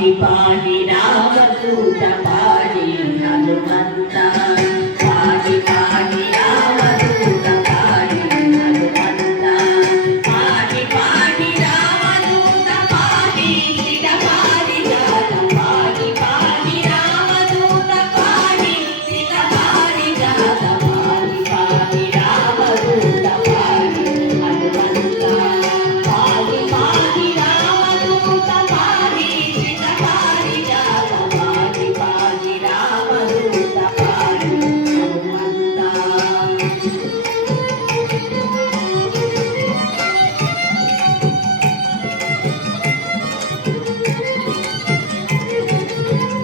పాడి పాడి రామదూత పాడి హనుమంత పాడి పాడి రామదూత పాడి హనుమంత పాడి పాడి రామదూత పాడి సిట పాడి జాత పాడి పాడి రామదూత పాడి సిట పాడి జాత పాడి పాడి రామదూత పాడి హనుమంత పాడి పాడి రామదూత పాడి సిట పాడి జాత పాడి పాడి రామదూత పాడి హనుమంత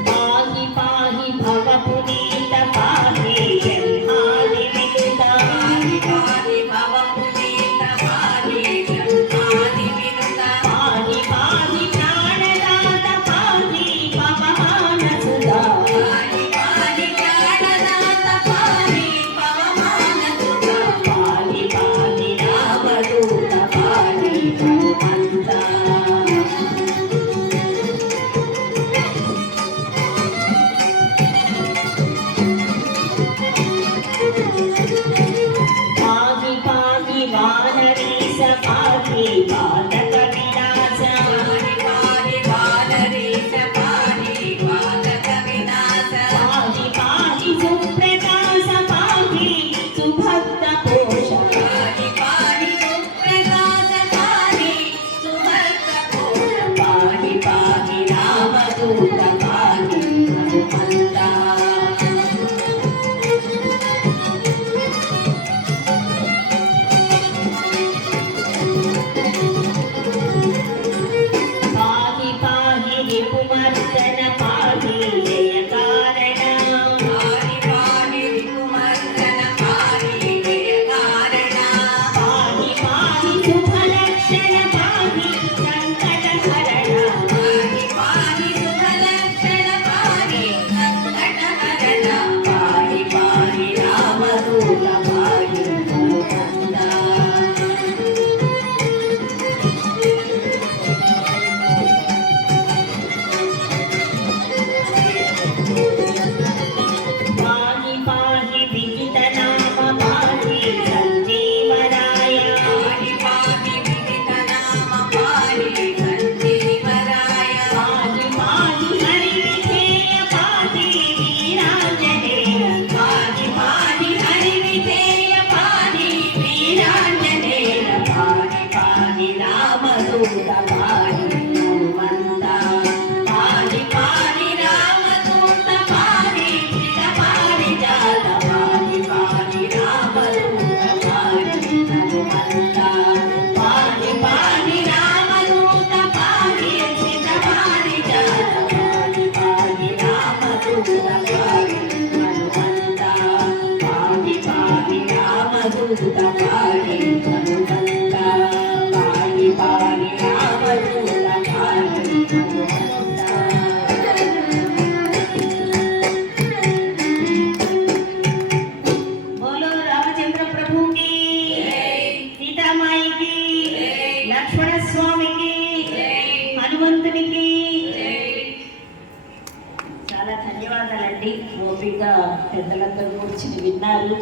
पाहि पाहि भव पुनीत पाहि ब्रह्मादि विनुत पाहि पाहि भव पुनीत पाहि ब्रह्मादि विनुत पाहि पाहि प्राणदात पाहि पवमान सुधा पाहि पाहि प्राणदात पाहि पवमान सुधा पाहि पाहि रामदूत पाहि हनुमंत पाहि पाहि वानरीश पाहि बालक विनाश पाहि पाहि वानरीश पाहि बालक विनाश पाहि पाहि सुप्रकाश पाहि सुभक्त पोष पाहि पाहि सुप्रकाश पाहि सुभक्त पोष पाहि पाहि रामदूत पाहि हनुमंत पाहि पाहि रिपुमर्दन पाहि जय कारण पाहि पाहि रिपुमर्दन पाहि जय कारण पाहि पाहि शुभलक्षण पाहि संकट हरण पाहि पाहि शुभलक्षण पाहि संकट हरण पाहि पाहि रामदूत पाहि हनुमंत पाहि पाहि विदितनाम पाहि सञ्जीवराय पाहि पाहि विदितनाम पाहि सञ्जीवराय पाहि पाहि हरिविधेय पाहि वीराञ्जनेय पाहि पाहि हरिविधेय पाहि वीराञ्जनेय पाहि पाहि रामदूत पाहि हनुमन्त पाहि पाहि रामदूत पाहि सित पाहि जात पाहि पाहि रामदूत पाहि हनुमन्त पाहि पाहि रामदूत पाहि सित पाहि जात पाहि पाहि रामदूत पाहि हनुमन्त पाहि पाहि रामदूत पाहि हनुमन्त पाहि पाहि रामदूत पाहि हनुमन्त बोलो रामचंद्र प्रभु की सीता माई की लक्ष्मण स्वामी की హనుమంతునికి చాలా ధన్యవాదాలండి. ఓపిక పెద్దలందరూ కూర్చుని విన్నారు.